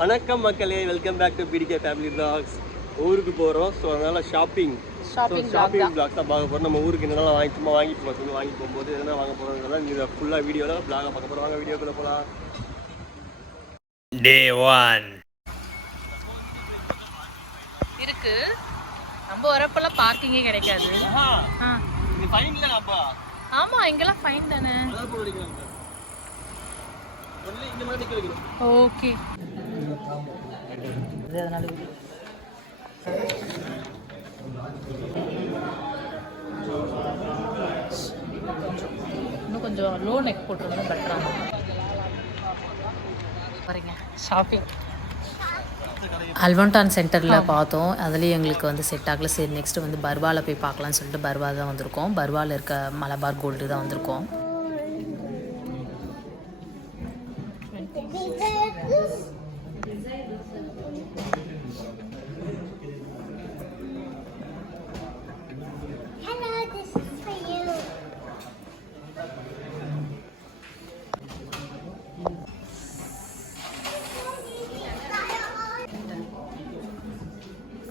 வணக்கம் மக்களே welcome back to PDK family vlogs ஊருக்கு போகிறோம் ஸோ அதனால் ஷாப்பிங் vlog ஷாப்பிங் பிளாக்ஸ் தான் பார்க்க போகிறோம் நம்ம ஊருக்கு என்னெல்லாம் வாங்கி சும்மா வாங்கி போகிறது வாங்கி போகும்போது என்ன வாங்க போகிறோங்கிறத இந்த ஃபுல்லாக வீடியோவில் பிளாக பார்க்க போகிறோம் வாங்க வீடியோக்குள்ளே போகலாம் Day one. இருக்கு. நம்ம வரப்பெல்லாம் பார்க்கிங்கே கிடைக்காது. இது ஆமா இங்கெல்லாம் ஃபைன் தானே. அதான் போட இன்னும் கொஞ்சம் லோ நெக் போட்டுருந்தா பெட்டராக ஷாப்பிங் அல்வன்டான் சென்டரில் பார்த்தோம். அதுலேயும் எங்களுக்கு வந்து செட் ஆகல. சரி நெக்ஸ்ட்டு வந்து பர்வாவில் போய் பார்க்கலாம்னு சொல்லிட்டு பர்வா தான் வந்திருக்கோம். பர்வாவில் இருக்க மலபார் கோல்டு தான் வந்திருக்கோம்.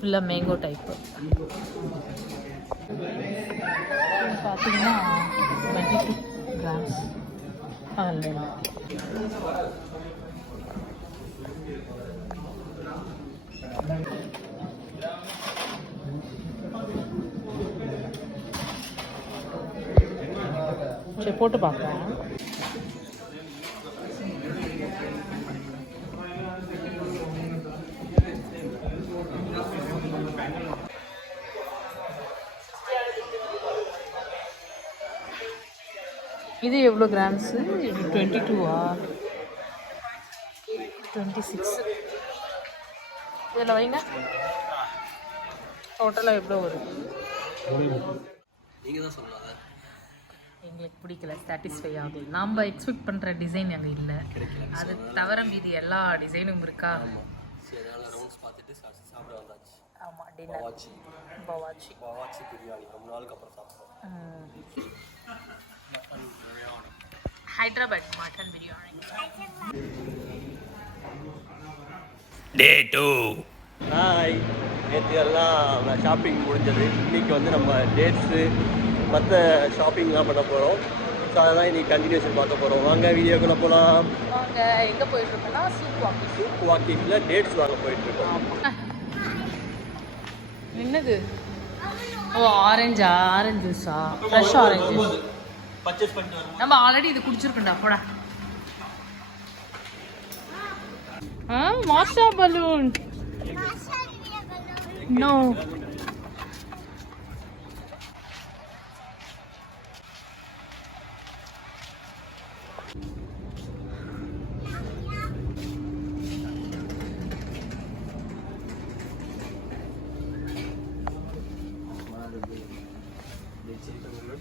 ஃபுல்லாக மேங்கோ டைப்பு பார்த்தீங்கன்னா டுவெண்ட்டி டூ கிராம்ஸ் அதில் சரி போட்டு பார்க்குறேன் இது எவ்வளோ கிராம்ஸு? இது டுவெண்ட்டி டூவா டுவெண்ட்டி சிக்ஸ் இதில் வைங்க. டோட்டலாக எவ்வளோ வருது நீங்கள் தான் சொல்லலாம் அதை. எங்களுக்கு பிடிக்கல. சாட்டிஸ்ஃபை ஆகுது. நாம் எக்ஸ்பெக்ட் பண்ணுற டிசைன் அங்கே இல்லை. அது தவிர மீதி எல்லா டிசைனும் இருக்கா? சரி அதனால் ரவுண்ட்ஸ் பார்த்துட்டு சாப்பிட வந்தாச்சு. ஆமாம் டின்னர் பவாச்சி. பவாச்சி. பவாச்சி பிரியாணி ரொம்ப நாளுக்கு அப்புறம் சாப்பிட்றோம். Hyderabad mutton biryani. Day two. Hi நேற்று எல்லாம் ஷாப்பிங் முடிஞ்சது. இன்னைக்கு வந்து நம்ம டேட்ஸு மற்ற ஷாப்பிங்லாம் பண்ண போகிறோம் ஸோ அதெல்லாம் இன்னைக்கு கண்டினியூஷன் பார்க்க போகிறோம் வாங்க வீடியோக்குள்ளே போகலாம் வாங்க எங்கே போயிட்டுருக்கோன்னா சூப் வாங்கி சூப் வாக்கிங்கில் டேட்ஸ் வாங்க போயிட்டுருக்கோம் என்னது? ஓ ஆரஞ்சா ஆரஞ்சு ஜூஸா ஃப்ரெஷ் ஆரஞ்சு பர்ச்சேஸ் பண்ணிட்டு நம்ம ஆல்ரெடி இது குடிச்சிருக்கோம்டா போடா. ஆ மாஸ்டா balloon. No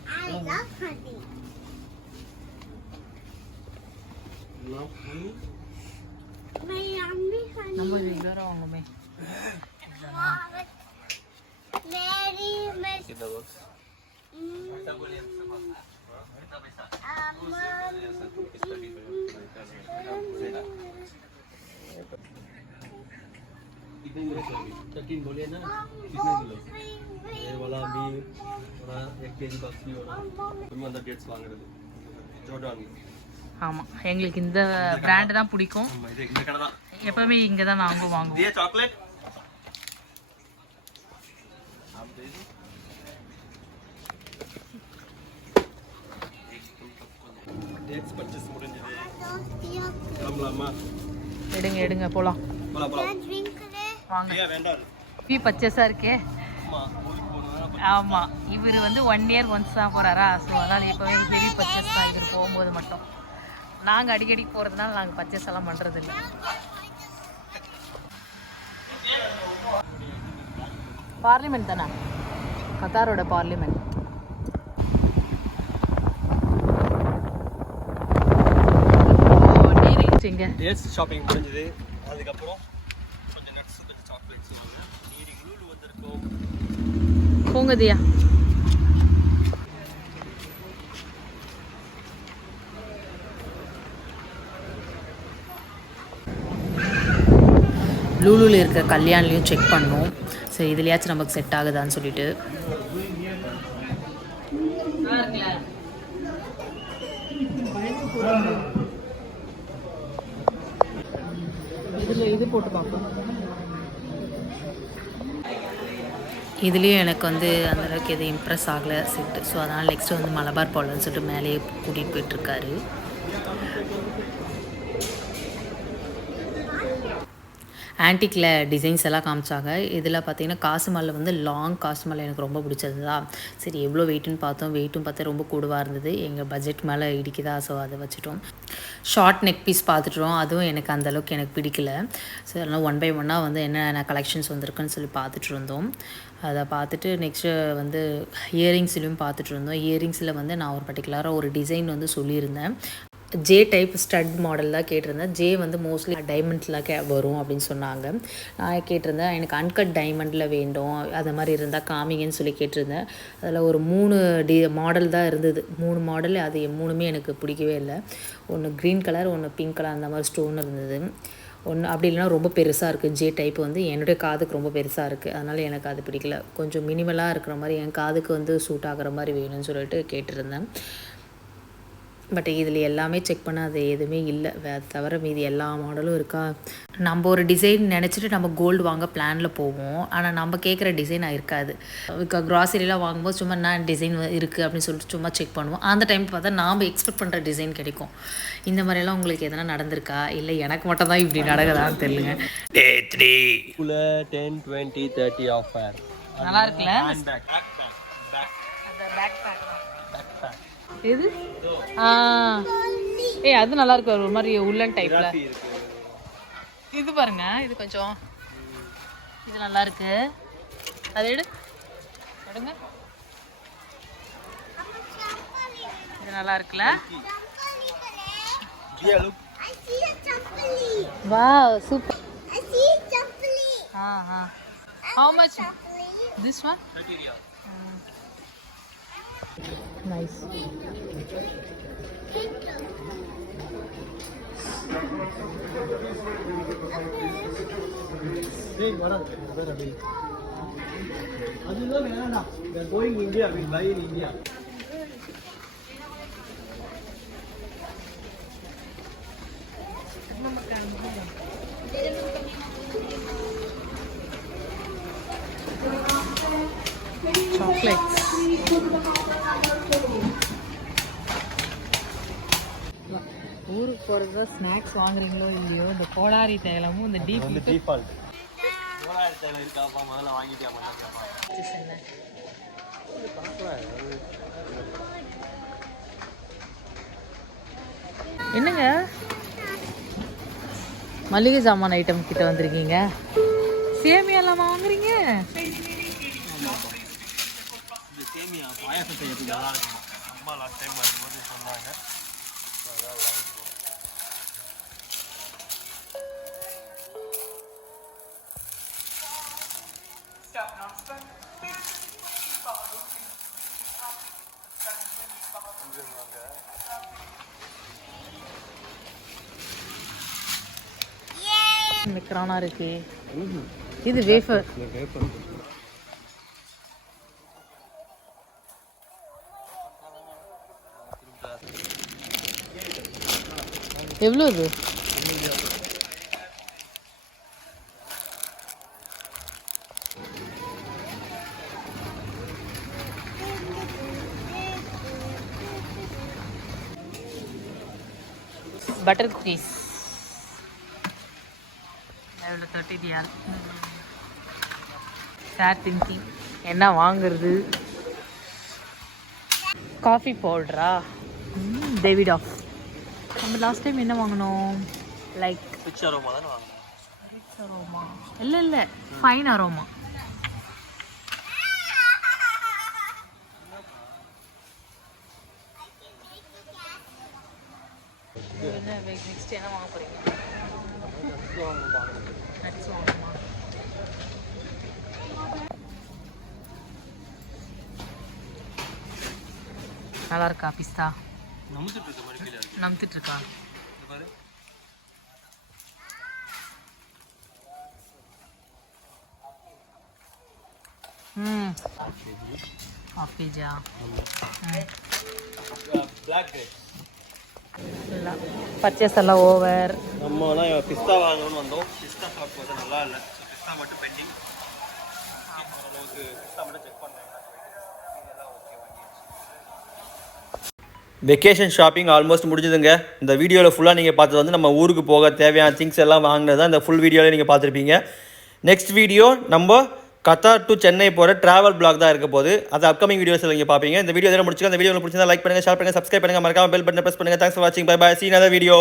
I love honey. Love honey? My yummy honey. Number regular wrong, me. Mary, Miss. Get the books. कितने बोले ना कितने किलो அது மீன் வலா எக் கேஜி பாக்ஸ் மீன் அந்த டேட்ஸ் வாங்குறது. ஜோர்டான். ஆமாம் எங்களுக்கு இந்த பிராண்டு தான் பிடிக்கும். எப்பவுமே இங்கே தான் நாங்கள் வாங்குவோம். சாக்லேட் எடுங்க எடுங்க போலாம். வாங்க. பீ பர்ச்சேஸா இருக்கே. ஆமாம் இவர் வந்து ஒன் இயர் ஒன்ஸ் தான் போகிறாரா ஸோ அதனால் இப்போவே பெரிய பர்ச்சேஸ் தான் இவர் போகும்போது மட்டும். நாங்கள் அடிக்கடி போகிறதுனால நாங்கள் பர்ச்சேஸ் எல்லாம் பண்ணுறதில்ல பார்லிமெண்ட் தானே? கத்தாரோட பார்லிமெண்ட் எஸ் ஷாப்பிங் முடிஞ்சது. அதுக்கப்புறம் போங்க தியா லூலூவில் இருக்க கல்யாண்லேயும் செக் பண்ணோம். ஸோ இதுலையாச்சும் நமக்கு செட் ஆகுதான்னு சொல்லிட்டு. இதில் இது போட்டு பார்ப்போம். இதுலேயும் எனக்கு வந்து அந்தளவுக்கு எதுவும் இம்ப்ரெஸ் ஆகலை செட்டு ஸோ அதனால் நெக்ஸ்ட் வந்து மலபார் போலன்னு சொல்லிட்டு மேலேயே கூட்டிகிட்டு போயிட்டுருக்காரு ஆன்டிக்கில் டிசைன்ஸ் எல்லாம் காமிச்சாங்க. இதில் பார்த்தீங்கன்னா காசு மாலில் வந்து லாங் காசு மாலை எனக்கு ரொம்ப பிடிச்சது தான் சரி எவ்வளோ வெயிட்டுன்னு பார்த்தோம். வெயிட்டும் பார்த்தா ரொம்ப கூடுவாக இருந்தது. எங்கள் பட்ஜெட் மேலே இடிக்குதா? ஸோ அதை வச்சுட்டோம். ஷார்ட் நெக் பீஸ் பார்த்துட்டோம் அதுவும் எனக்கு அந்தளவுக்கு எனக்கு பிடிக்கல. ஸோ அதனால் ஒன் பை ஒன்னாக வந்து என்னென்ன கலெக்ஷன்ஸ் வந்திருக்குன்னு சொல்லி பார்த்துட்டு இருந்தோம் அதை பார்த்துட்டு நெக்ஸ்ட்டு வந்து இயரிங்ஸ்லையும் பார்த்துட்டு இருந்தோம் இயரிங்ஸில் வந்து நான் ஒரு பர்டிகுலராக ஒரு டிசைன் வந்து சொல்லியிருந்தேன். ஜே டைப் ஸ்டட் மாடல் தான் கேட்டிருந்தேன். ஜே வந்து மோஸ்ட்லி டைமண்ட்லாம் கே வரும் அப்படின்னு சொன்னாங்க. நான் கேட்டிருந்தேன் எனக்கு அன்கட் டைமண்டில் வேண்டும் அது மாதிரி இருந்தால் காமிங்கன்னு சொல்லி கேட்டிருந்தேன். அதில் ஒரு மூணு டி மாடல் தான் இருந்தது. மூணு மாடல் அது மூணுமே எனக்கு பிடிக்கவே இல்லை. ஒன்று க்ரீன் கலர் ஒன்று பிங்க் கலர் அந்த மாதிரி ஸ்டோன் இருந்தது. ஒன்று அப்படி இல்லைனா ரொம்ப பெருசாக இருக்குது ஜே டைப் வந்து என்னுடைய காதுக்கு ரொம்ப பெருசாக இருக்குது அதனால் எனக்கு அது பிடிக்கல. கொஞ்சம் மினிமலாக இருக்கிற மாதிரி என் காதுக்கு வந்து சூட் ஆகிற மாதிரி வேணும்னு சொல்லிட்டு கேட்டிருந்தேன். பட் இதில் எல்லாமே செக் பண்ண அது எதுவுமே இல்லை. வே தவிர மீதி எல்லா மாடலும் இருக்கா? நம்ம ஒரு டிசைன் நினச்சிட்டு நம்ம கோல்டு வாங்க பிளானில் போவோம். ஆனால் நம்ம கேட்குற டிசைன் இருக்காது. க்ராசரிலாம் வாங்கும்போது சும்மா என்ன டிசைன் இருக்குது அப்படின்னு சொல்லிட்டு சும்மா செக் பண்ணுவோம். அந்த டைம் பார்த்தா நாம் எக்ஸ்பெக்ட் பண்ணுற டிசைன் கிடைக்கும். இந்த மாதிரியெல்லாம் உங்களுக்கு எதனா நடந்திருக்கா? இல்லை எனக்கு மட்டும் தான் இப்படி நடக்குதான்னு தெரியலுங்க. Day 3. குள்ள டென் டுவெண்ட்டி தேர்ட்டி ஆஃபர் நல்லா இருக்குல்ல? எது? ஆ. ஏய் அது நல்லா இருக்கு ஒரு மாதிரி உள்ளன் டைப்ல இது பாருங்க. இது கொஞ்சம். இது நல்லா இருக்கு அது எடு. எடுங்க. இது நல்லா இருக்குல்ல I see a chocolate. வா super I see a chocolate. ஆ ஆ. nice. Hey, what are they? They're going India, we'll buy in India. Chocolates. ஊருக்கு போகிறது ஸ்நாக்ஸ் வாங்குறீங்களோ இல்லையோ இந்த கோடாரி தைலமும் இந்த டீப் வந்து டிஃபால்ட் மூணாயிரத்தி இருக்காப்பா முதல்ல வாங்கிட்டியா என்னங்க? மளிகை சாமான் ஐட்டம் கிட்ட வந்திருக்கீங்க. சேமியாலாம் வாங்குறீங்க? இந்த சேமியா பாயாசம் செய்யறதுக்கு நல்லா இருக்கும். அம்மா லாஸ்ட் டைம் வரும்போது சொன்னாங்க. மிக்ரானா இருக்கு? இது வேஃபர் எவ்வளோ இது? பட்டர் குக்கீஸ் தேர்ட்டி ரியால் சேர் திங்கிங் என்ன வாங்குறது? காஃபி பவுடரா டேவிட் ஆஃப் நம்ம லாஸ்ட் டைம் என்ன வாங்கினோம்? லைக் Six aroma தானே வாங்கினேன் அரோமா இல்லை இல்லை. ஃபைன் அரோமா நெக்ஸ்ட் என்ன வாங்க போறீங்க? நல்லா இருக்கா பிஸ்தா நம்பிட்டு இருக்கா. ம். ஹாஃப் கேஜா பர்ச்சேஸ் எல்லாம் ஓவர் நம்ம தான் பிஸ்தா வாங்கணும்னு வந்தோம். பிஸ்தா சாப்பிட்டு நல்லா இல்லை. பிஸ்தா மட்டும் பெண்டிங் ஓரளவுக்கு பிஸ்தா மட்டும் செக் பண்ணுறேன் வெக்கேஷன் ஷாப்பிங் ஆல்மோஸ்ட் முடிஞ்சதுங்க. இந்த வீடியோவில் ஃபுல்லாக நீங்கள் பார்த்தது வந்து நம்ம ஊருக்கு போக தேவையான திங்ஸ் எல்லாம் வாங்கினது தான் இந்த ஃபுல் வீடியோவில் நீங்கள் பார்த்துருப்பீங்க. நெக்ஸ்ட் வீடியோ நம்ம கத்தார் டு சென்னை போகிற ட்ராவல் பிளாக் தான் இருக்க போது அது அப்கமிங் வீடியோஸ் நீங்கள் பார்ப்பீங்க. இந்த வீடியோ எதாவது முடிச்சுக்க இந்த வீடியோ பிடிச்சிருந்தா லைக் பண்ணுங்கள் ஷேர் பண்ணுங்கள் சப்ஸ்கிரைப் பண்ணுங்கள் மறக்காமல் பெல் பட்டன் ப்ரெஸ் பண்ணுங்கள் தேங்க்ஸ் ஃபார் வாட்சிங் bye bye see in video